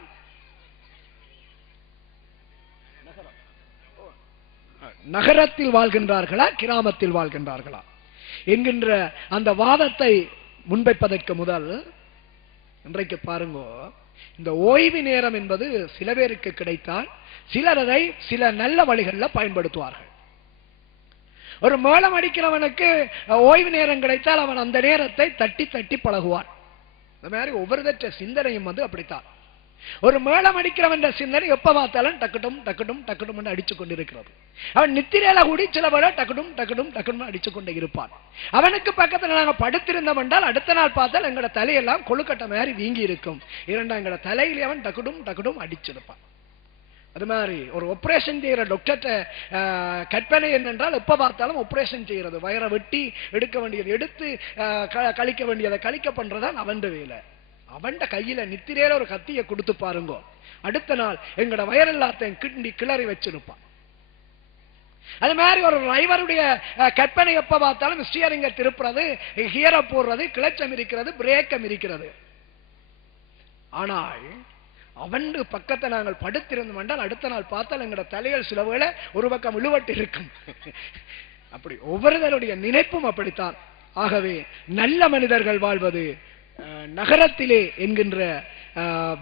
நகரத்தில் வாழ்கின்றார்களா கிராமத்தில் வாழ்கின்றார்களா என்கின்ற அந்த வாதத்தை முன்வைப்பதற்கு முதல் இன்றைக்கு பாருங்க, இந்த ஓய்வு நேரம் என்பது சில பேருக்கு கிடைத்தால் சிலர் அதை சில நல்ல வழிகளில் பயன்படுத்துவார்கள். ஒரு மேளம் அடிக்கிறவனுக்கு ஓய்வு நேரம் கிடைத்தால் அவன் அந்த நேரத்தை தட்டி தட்டி பழகுவான். அந்த மாதிரி ஒவ்வொருதற்ற சிந்தனையும் அப்படித்தான். ஒரு மேளம் அடிக்கிறவன் சிந்தனை எப்ப பார்த்தாலும் டக்கட்டும் டக்கட்டும் டக்கட்டும் அடிச்சு கொண்டிருக்கிறது. அவன் நித்திரையில கூடி சில வேளை டக்கட்டும் டக்கட்டும் டக்கட்டும் அடிச்சு கொண்டே இருப்பான். அவனுக்கு பக்கத்தில் நாங்கள் படுத்திருந்தோம் என்றால் அடுத்த நாள் பார்த்தால் எங்களோட தலையெல்லாம் கொழுக்கட்டை மாதிரி வீங்கி இருக்கும். இரண்டாம் எங்களோட தலையிலே அவன் டக்கட்டும் டக்கட்டும் அடிச்சிருப்பான். அது மாதிரி ஒரு ஆபரேஷன் செய்யற டாக்டர்ட்ட கற்பனை என்னென்றால் எப்ப பார்த்தாலும் ஆபரேஷன் செய்யறது, வயரை வெட்டி எடுக்க வேண்டியது எடுத்து கழிக்க வேண்டியதை கழிக்க பண்றதான் அவன் வேலை. அவன் கையில நித்திரையில ஒரு கத்தியை கொடுத்து பாருங்க, அடுத்த நாள் எங்கட வயரெல்லாத்தையும் கிண்டி கிளறி வச்சிருப்பான். அது மாதிரி ஒரு டிரைவருடைய கற்பனை எப்ப பார்த்தாலும் ஸ்டியரிங்க திருப்புறது, கியரை போடுறது, கிளச்சம் இருக்கிறது, பிரேக்கம் இருக்கிறது. ஆனால் அவன் பக்கத்தை நாங்கள் படுத்திருந்தோம் என்றால் அடுத்த நாள் பார்த்தால் எங்கட தலைகள் சில வேளை ஒரு பக்கம் இழுவட்டு இருக்கும். அப்படி ஒவ்வொருவருடைய நினைப்பும் அப்படித்தான். ஆகவே நல்ல மனிதர்கள் வாழ்வது நகரத்திலே என்கின்ற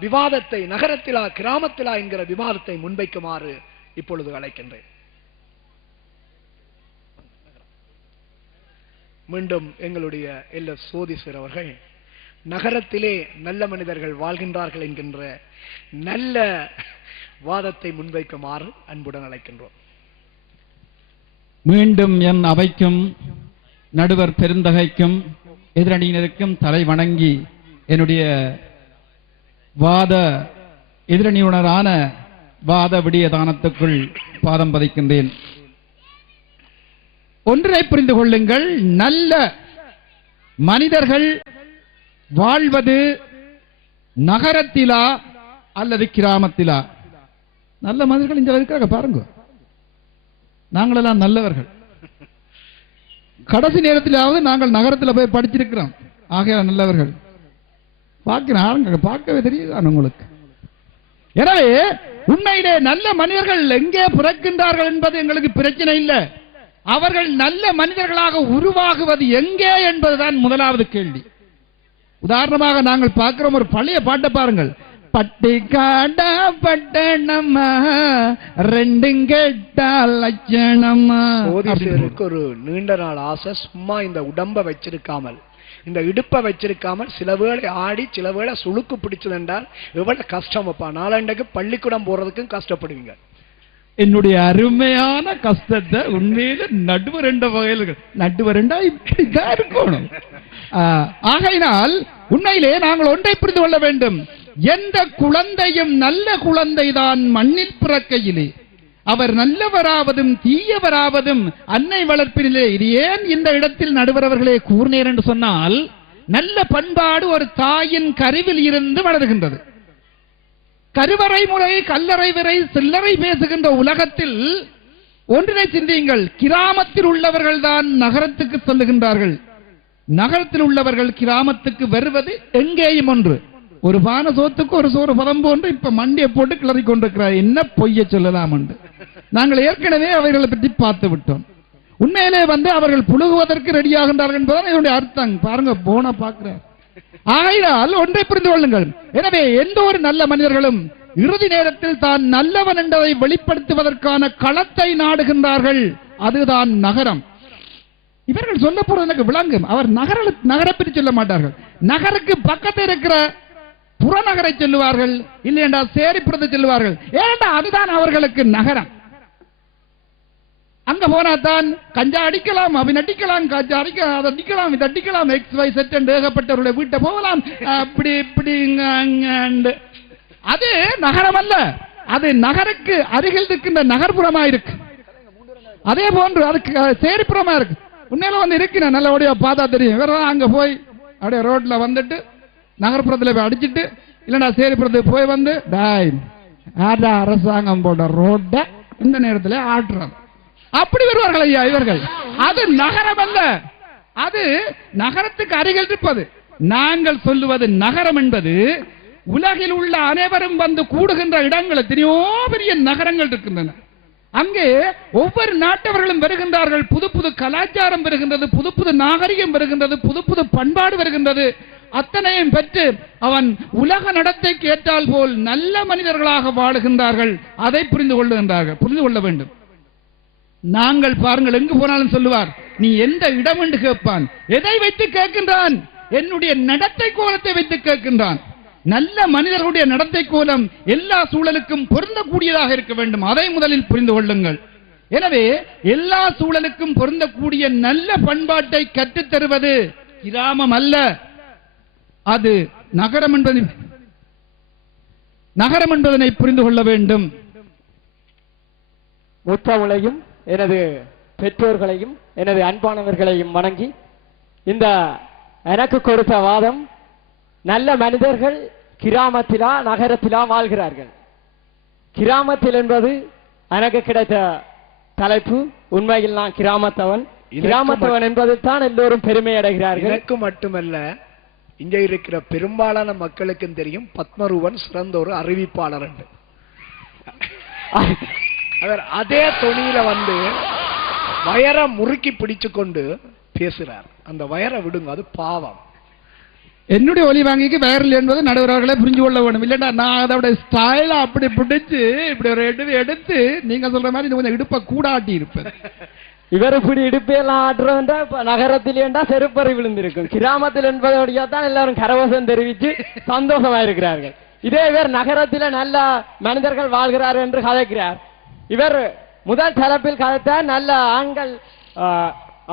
விவாதத்தை, நகரத்திலா கிராமத்திலா என்கிற விவாதத்தை முன்வைக்குமாறு இப்பொழுது அழைக்கின்றேன். மீண்டும் எங்களுடைய எல்எஸ் சோதீஸ்வர் அவர்கள் நகரத்திலே நல்ல மனிதர்கள் வாழ்கின்றார்கள் என்கின்ற நல்ல வாதத்தை முன்வைக்குமாறு அன்புடன் அழைக்கின்றோம். மீண்டும் என் அவைக்கும் நடுவர் பெருந்தகைக்கும் எதிரணியினருக்கும் தலை வணங்கி என்னுடைய வாத எதிரணியுடனான வாத விடியதானத்துக்குள் பாதம் பதிக்கின்றேன். ஒன்றை புரிந்து கொள்ளுங்கள், நல்ல மனிதர்கள் வாழ்வது நகரத்திலா அல்லது கிராமத்திலா? நல்ல மனிதர்கள் இங்க இருக்கிறாங்க பாருங்க, நாங்களெல்லாம் நல்லவர்கள். கடைசி நேரத்திலாவது நாங்கள் நகரத்தில் போய் படிச்சிருக்கிறோம், ஆகிய நல்லவர்கள். பார்க்கவே தெரியுது உங்களுக்கு. எனவே உண்மையிலே நல்ல மனிதர்கள் எங்கே பிறக்கின்றார்கள் என்பது எங்களுக்கு பிரச்சனை இல்லை. அவர்கள் நல்ல மனிதர்களாக உருவாகுவது எங்கே என்பதுதான் முதலாவது கேள்வி. உதாரணமாக நாங்கள் பார்க்கிறோம், ஒரு பழைய பாட்டை பாருங்கள். பட்டி காடா பட்டணமா ரெண்டும் கேட்டால் லட்சணமா. ஒரு நீண்ட நாள் ஆசை, சும்மா இந்த உடம்ப வச்சிருக்காமல் இந்த இடுப்பை வச்சிருக்காமல் சில வேளை ஆடி சில வேளை சுளுக்கு பிடிச்சது என்றால் எவ்வளவு கஷ்டம் வைப்பா. நாளாண்டுக்கு பள்ளிக்கூடம் போறதுக்கும் கஷ்டப்படுவீங்க. என்னுடைய அருமையான கஷ்டத்தை உண்மையில நடுவர் என்ற வகையில் நடுவர் என்றா இப்படிதான் இருக்கணும். ஆகையினால் உண்மையிலே நாங்கள் ஒன்றை புரிந்து கொள்ள வேண்டும், எந்த குழந்தையும் நல்ல குழந்தைதான் மண்ணில் பிறக்கையிலே அவர் நல்லவராவதும் தீயவராவதும் அன்னை வளர்ப்பிலே. இது ஏன் இந்த இடத்தில் நடுவர் அவர்களே கூர்நேர் என்று சொன்னால், நல்ல பண்பாடு ஒரு தாயின் கருவில் இருந்து வளர்கின்றது. கருவறை முறை கல்லறை வரை சில்லறை பேசுகின்ற உலகத்தில் ஒன்றினை சிந்தியுங்கள், கிராமத்தில் உள்ளவர்கள் தான் நகரத்துக்கு செல்லுகின்றார்கள், நகரத்தில் உள்ளவர்கள் கிராமத்துக்கு வருவது எங்கேயும் ஒன்று. ஒரு பான சோத்துக்கு ஒரு சோறு பதம் போன்று இப்ப மண்டியை போட்டு கிளறி கொண்டிருக்கிறார். என்ன பொய்ய சொல்லலாம் என்று நாங்கள் ஏற்கனவே அவர்களை பற்றி பார்த்து விட்டோம். உண்மையிலே அவர்கள் புழுகுவதற்கு ரெடியாகின்றார்கள் என்பதுதான் இதனுடைய அர்த்தம். பாருங்க போன பார்க்கிறார். ஆகையால் ஒன்றை புரிந்து கொள்ளுங்கள். எனவே எந்த ஒரு நல்ல மனிதர்களும் இறுதி நேரத்தில் தான் நல்லவன் என்பதை வெளிப்படுத்துவதற்கான களத்தை நாடுகின்றார்கள். அதுதான் நகரம். இவர்கள் சொல்ல போறது எனக்கு விளங்கும். அவர் நகரை பற்றி சொல்ல மாட்டார்கள். நகருக்கு பக்கத்தில் இருக்கிற புறநகரை சொல்லுவார்கள், இல்லை என்றால் சேரிப்புறத்தை சொல்லுவார்கள். ஏண்டா அதுதான் அவர்களுக்கு நகரம். அங்க போனா தான் கஞ்சா அடிக்கலாம், அவன் அடிக்கலாம், கஞ்சா அடிக்கலாம், அதை அடிக்கலாம், இது அடிக்கலாம், XY Z என்று ஏகப்பட்டவருடைய வீட்டை போகலாம். அப்படி இப்படி அது நகரம் அல்ல, அது நகருக்கு அருகில் இருக்கின்ற நகர்ப்புறமா இருக்கு. அதே போன்று அதுக்கு சேரிப்புறமா இருக்கு. உண்மையில இருக்கு, நல்லபடியா பார்த்தா தெரியும். வேற அங்க போய் அப்படியே ரோட்ல வந்துட்டு நகர்ப்புறத்துல போய் அடிச்சுட்டு இல்லடா சேரிப்புறத்துக்கு போய் டாய் அரசாங்கம் போட்ட ரோட்ட இந்த நேரத்தில் ஆட்டுறாங்க. அப்படி வருவார்கள் ஐயா இவர்கள். அது நகரம் அல்ல, அது நகரத்துக்கு அருகில் இருப்பது. நாங்கள் சொல்லுவது நகரம் என்பது உலகில் உள்ள அனைவரும் கூடுகின்ற இடங்கள். எத்தனையோ பெரிய நகரங்கள் இருக்கின்றன. அங்கே ஒவ்வொரு நாட்டவர்களும் வருகின்றார்கள். புது புது கலாச்சாரம் வருகின்றது, புது புது நாகரிகம் வருகின்றது, புது புது பண்பாடு வருகின்றது. அத்தனையும் பெற்று அவன் உலக நடத்தைக்கு ஏற்றால் போல் நல்ல மனிதர்களாக வாழுகின்றார்கள். அதை புரிந்து கொள்ள வேண்டும். நாங்கள் பாருங்கள், எங்கு போனாலும் சொல்லுவார், நீ எந்த இடம் என்று கேட்பான். எதை வைத்து கேட்கின்றான்? என்னுடைய நடத்தை கோலத்தை வைத்து கேட்கின்றான். நல்ல மனிதர்களுடைய நடத்தை கோலம் எல்லா சூழலுக்கும் பொருந்தக்கூடியதாக இருக்க வேண்டும். அதை முதலில் புரிந்து கொள்ளுங்கள். எனவே எல்லா சூழலுக்கும் பொருந்தக்கூடிய நல்ல பண்பாட்டை கற்றுத் தருவது கிராமம் அல்ல, அது நகரம் என்பதனை புரிந்து கொள்ள வேண்டும். முத்தமிழையும் எனது பெற்றோர்களையும் எனது அன்பானவர்களையும் வணங்கி இந்த எனக்கு கொடுத்த வாதம், நல்ல மனிதர்கள் கிராமத்திலா நகரத்திலா வாழ்கிறார்கள். கிராமத்தில் என்பது எனக்கு கிடைத்த தலைப்பு. உண்மையில் நான் கிராமத்தவன் என்பதில் தான் எல்லோரும் பெருமை அடைகிறார்கள். எனக்கு மட்டுமல்ல, இங்க இருக்கிற பெரும்பாலான மக்களுக்கும் தெரியும் பத்மரூபன் சிறந்த ஒரு அறிவிப்பாளர் என்று. அவர் அதே தொனியில வயர முறுக்கி பிடிச்சு கொண்டு பேசுறார். அந்த வயரை விடுங்க, அது பாவம். என்னுடைய ஒலி வாங்கிக்கு வயரில் என்பது நடுவர்களே புரிஞ்சு கொள்ள வேண்டும். இல்லைன்னா நான் அதோட ஸ்டைல அப்படி பிடிச்சு இப்படி ஒரு எடுத்து நீங்க சொல்ற மாதிரி கொஞ்சம் இடுப்ப கூடாட்டி இருப்பேன். இவர் இப்படி இடுப்பையெல்லாம் ஆடுறவன்றா நகரத்திலேண்டா செருப்பறி விழுந்திருக்கும். கிராமத்தில் என்பதோடையா தான் எல்லாரும் கரவசம் தெரிவித்து சந்தோஷமா இருக்கிறார்கள். இதே இவர் நகரத்தில நல்ல மனிதர்கள் வாழ்கிறார் என்று கதைக்கிறார். இவர் முதல் தரப்பில் கதைத்த நல்ல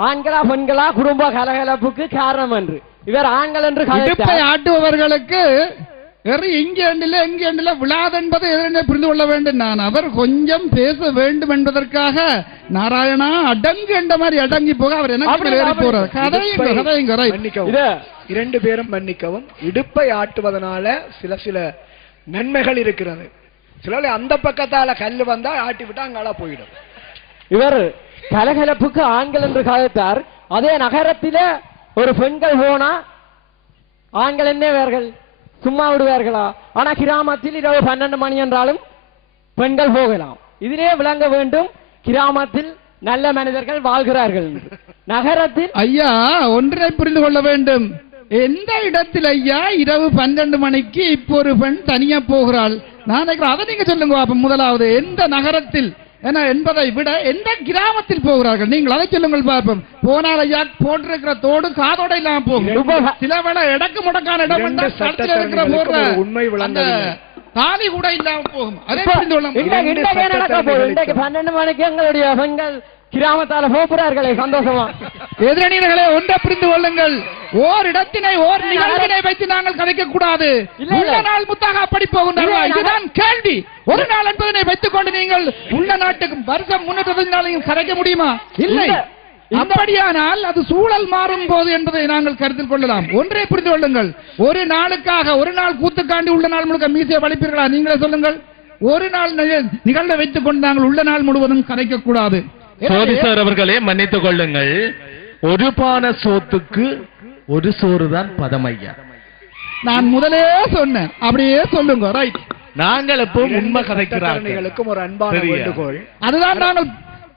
ஆண்களா பெண்களா குடும்ப கலகலப்புக்கு காரணம் என்று. இவர் ஆண்கள் என்று ஆட்டுபவர்களுக்கு இங்கே விழாது என்பதை புரிந்து கொள்ள வேண்டும். நான் அவர் கொஞ்சம் பேச வேண்டும் என்பதற்காக நாராயணா அடங்கு என்ற மாதிரி அடங்கி போக அவர் எனக்கு போறார். இரண்டு பேரும் மன்னிக்கவும். இடுப்பை ஆட்டுவதனால சில நன்மைகள் இருக்கிறது. சில அந்த பக்கத்தால கல்லு வந்தா ஆட்டி விட்டா அங்கால போயிடும். இவர் கலகலப்புக்கு ஆண்கள் என்று கதைத்தார். அதே நகரத்தில ஒரு பெண்கள் போனா ஆண்கள் என்னவார்கள், சும்மா விடுவார்களா? ஆனா கிராமத்தில் இரவு 12 மணி என்றாலும் பெண்கள் போகலாம். இதிலே விளங்க வேண்டும், கிராமத்தில் நல்ல மனிதர்கள் வாழ்கிறார்கள். நகரத்தில் ஐயா ஒன்றை புரிந்து கொள்ள வேண்டும். எந்த இடத்தில் ஐயா இரவு 12 மணிக்கு இப்போ ஒரு பெண் தனியா போகிறாள்? நான் அதை நீங்க சொல்லுங்க. முதலாவது எந்த நகரத்தில் என்பதை விட எந்த கிராமத்தில் போகிறார்கள் நீங்கள் அதை சொல்லுங்கள் பார்ப்போம். போனால் ஐயா போட்டிருக்கிற தோடு காதோட இல்லாம போகும். சில வேளை இடக்கு முடக்கான இடம் இருக்கிற போடுற உண்மை விளங்க தாலி கூட இல்லாம போகும். அதை புரிந்து கொள்ள 12 மணிக்கு எங்களுடைய பெண்கள் கிராமத்தால போகிறார்களே சந்தோஷமா. எதிரணிகளே ஒன்றை புரிந்து கொள்ளுங்கள். ஓரிடத்தினை ஓர் நிகழ்வினை வைத்து நாங்கள் கதைக்க கூடாது. உள்ள நாள் முத்தாக அப்படி போகின்றார்களா? இதுதான் கேள்வி. ஒரு நாள் என்பதனை வைத்துக் கொண்டு நீங்கள் உள்ள நாட்டுக்கு வருஷம் 365 நாளையும் கதைக்க முடியுமா? இல்லை. அப்படியானால் அது சூழல் மாறும் போது என்பதை நாங்கள் கருத்தில் கொள்ளலாம். ஒன்றை புரிந்து கொள்ளுங்கள். ஒரு நாளுக்காக ஒரு நாள் கூத்துக்காண்டி உள்ள நாள் முழுக்க மீசையை வலிப்பீர்களா? நீங்களே சொல்லுங்கள். ஒரு நாள் நிகழ்வை வைத்துக் கொண்டு நாங்கள் உள்ள நாள் முழுவதும் கதைக்க கூடாது. சோதி சார் அவர்களே மன்னித்துக் கொள்ளுங்கள். ஒரு பான சோத்துக்கு ஒரு சோறு தான் பதம் ஐயா. நான் முதலே சொன்னேன், அப்படியே சொல்லுங்க. ரைட், நாங்கள் எப்பவும் உண்மை கதைக்கிறார்கள். சட்டத்தரணிகளுக்கும் ஒரு அன்பான சரியா? வேண்டுகோள். அதுதான் நாங்கள்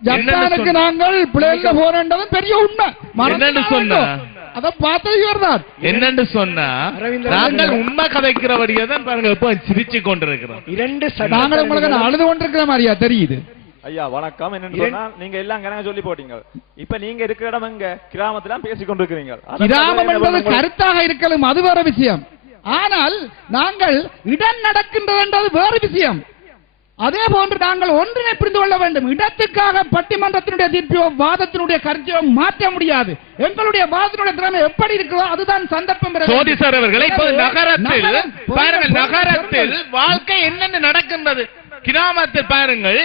ஜப்பானுக்கு நாங்கள் பிள்ளைங்க போறோன்றது பெரிய உண்மை. என்னன்னு சொன்னா அத பார்த்தது இவர்தான். என்னன்னு சொன்னா அரவிந்தர் நாங்கள் உண்மை கதைக்கிறபடியே தான் பாருங்க எப்ப சிரிச்சு கொண்டிருக்கிறோம். இரண்டு நாங்கள் உங்களுக்கு சட்டத்தரணிகளும் அழுது கொண்டிருக்கிற மாதிரியா தெரியுது. ஐயா வணக்கம். என்னன்னு சொன்னா நீங்க எல்லாம் கணக்கு சொல்லி போட்டீங்க. இப்ப நீங்க இருக்கிற இடம் எங்க? கிராமத்துல பேசிக் கொண்டிருக்கிறீங்க. கிராமம் என்பது கருத்தாக இருக்கலாம், அது வேற விஷயம். ஆனால் நாங்கள் இடம் நடக்கின்றது என்றது வேறு விஷயம். அதே போன்று நாங்கள் ஒன்றினை புரிந்து கொள்ள வேண்டும். இடத்துக்காக பட்டிமன்றத்தினுடைய தீர்ப்பையோ வாதத்தினுடைய கருத்தையோ மாற்ற முடியாது. எங்களுடைய வாதத்தினுடைய திறமை எப்படி இருக்கிறதோ அதுதான் சந்தர்ப்பம். சோதி சார் அவர்களே, இப்ப நகரத்தில் பாருங்கள், நகரத்தில் வாழ்க்கை என்னென்ன நடக்கின்றது. கிராமத்தில் பாருங்கள்,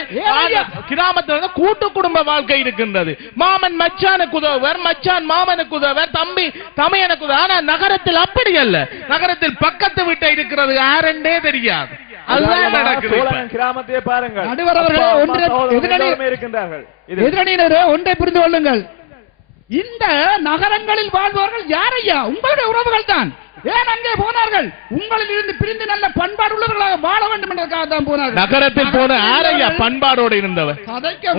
கிராமத்தில் வந்து கூட்டு குடும்ப வாழ்க்கை இருக்கின்றது. மாமன் மச்சானுக்கு உதவுவர், மச்சான் மாமனுக்கு உதவுவர், தம்பி தமையனுக்கு உதவுவர். ஆனா நகரத்தில் அப்படி அல்ல. நகரத்தில் பக்கத்து வீட்டை இருக்கிறது யாரென்றே தெரியாது. அதுதான் நடக்குது. கிராமத்தையே பாருங்கள். நடுவர் அவர்களே, எதிரணியினரே ஒன்றை புரிந்து கொள்ளுங்கள். இந்த நகரங்களில் வாழ்பவர்கள் யாரையா? உங்களுடைய உறவுகள் தான். ஏன் அங்கே போனார்கள்? உங்களில் இருந்து பிரிந்து நல்ல பண்பாடு உள்ளவர்களாக வாழ வேண்டும் என்பதற்காக தான் போனார்கள். நகரத்தில் போன யாரையா பண்பாடோடு இருந்தவர்?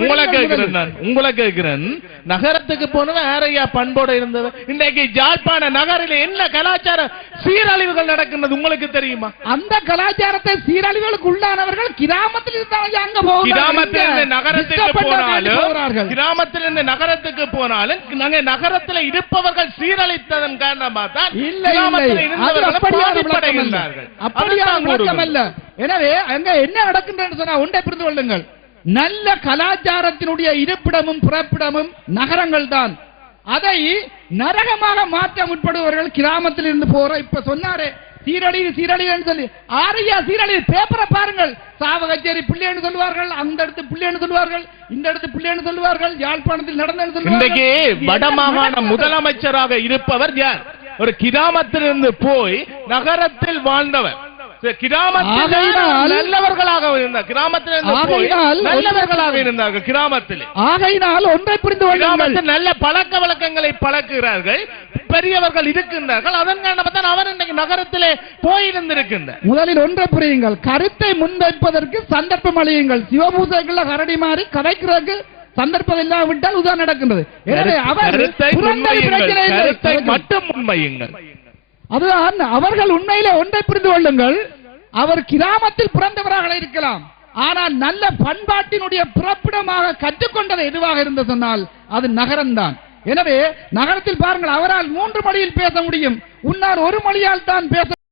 உங்களை கேட்கிறேன், நகரத்துக்கு போனவன் யாரையா பண்போடு இருந்தவர்? இன்னைக்கு ஜாழ்ப்பாண நகரில் என்ன கலாச்சார சீரழிவுகள் நடக்கின்றது உங்களுக்கு தெரியுமா? அந்த கலாச்சாரத்தை சீரழிவுகளுக்கு உள்ளானவர்கள் கிராமத்தில் இருந்தாங்க. அங்க போகிறார்கள். கிராமத்திலிருந்து நகரத்துக்கு போனாலும், கிராமத்திலிருந்து நகரத்துக்கு போனாலும் நாங்க நகரத்தில் இருப்பவர்கள் சீரழித்ததன் காரணமா தான் எனவே அங்க என்ன நடக்கின்றது சொன்னா ஒன்றை புரிந்து கொள்ளுங்கள். நல்ல கலாச்சாரத்தினுடைய இருப்பிடமும் பிறப்பிடமும் நகரங்கள் தான். அதை நரகமாக மாற்ற முற்படுபவர்கள் கிராமத்தில் இருந்து போற. இப்ப சொன்னாரே சீரழி சொல்லி, ஆரையா சீரழி? பேப்பரை பாருங்கள். சாவகச்சேரி பிள்ளைன்னு சொல்லுவார்கள், அந்த இடத்து பிள்ளைன்னு சொல்லுவார்கள், இந்த இடத்து பிள்ளைன்னு சொல்லுவார்கள், யாழ்ப்பாணத்தில் நடந்தது சொல்லுவார்கள். இன்றைக்கு வடமாகாண முதலமைச்சராக இருப்பவர் யார்? ஒரு கிராமத்திலிருந்து போய் நகரத்தில் வாழ்ந்தவர். கிராமத்தில் நல்லவர்களாக இருந்தார். கிராமத்திலிருந்து போய் நல்லவர்களாக இருந்தார்கள். கிராமத்தில் ஆகையினால் ஒன்றை புரிந்து கொள்ளுங்கள். நல்ல பழக்க வழக்கங்களை பழக்குகிறார்கள், பெரியவர்கள் இருக்கின்றார்கள். அதன் காரணமாக அவர் இன்னைக்கு நகரத்திலே போயிருந்திருக்கின்றார். முதலில் ஒன்றை புரியுங்கள். கருத்தை முன்வைப்பதற்கு சந்தர்ப்பம் அளியுங்கள். சிவபூசைக்குள்ள கரடி மாறி கதைக்கிறதுக்கு சந்தர்ப்பம் இல்லாவிட்டால் உதான் நடக்கின்றது. எனவே அவர் மட்டும் உண்மையுங்கள். அதுதான் அவர்கள் உண்மையிலே ஒன்றை புரிந்து கொள்ளுங்கள். அவர் கிராமத்தில் பிறந்தவராக இருக்கலாம், ஆனால் நல்ல பண்பாட்டினுடைய பிறப்பிடமாக கற்றுக்கொண்டது எதுவாக இருந்து சொன்னால் அது நகரம்தான். எனவே நகரத்தில் பாருங்கள், அவரால் 3 மொழியில் பேச முடியும், உன்னால் ஒரு மொழியால் தான் பேச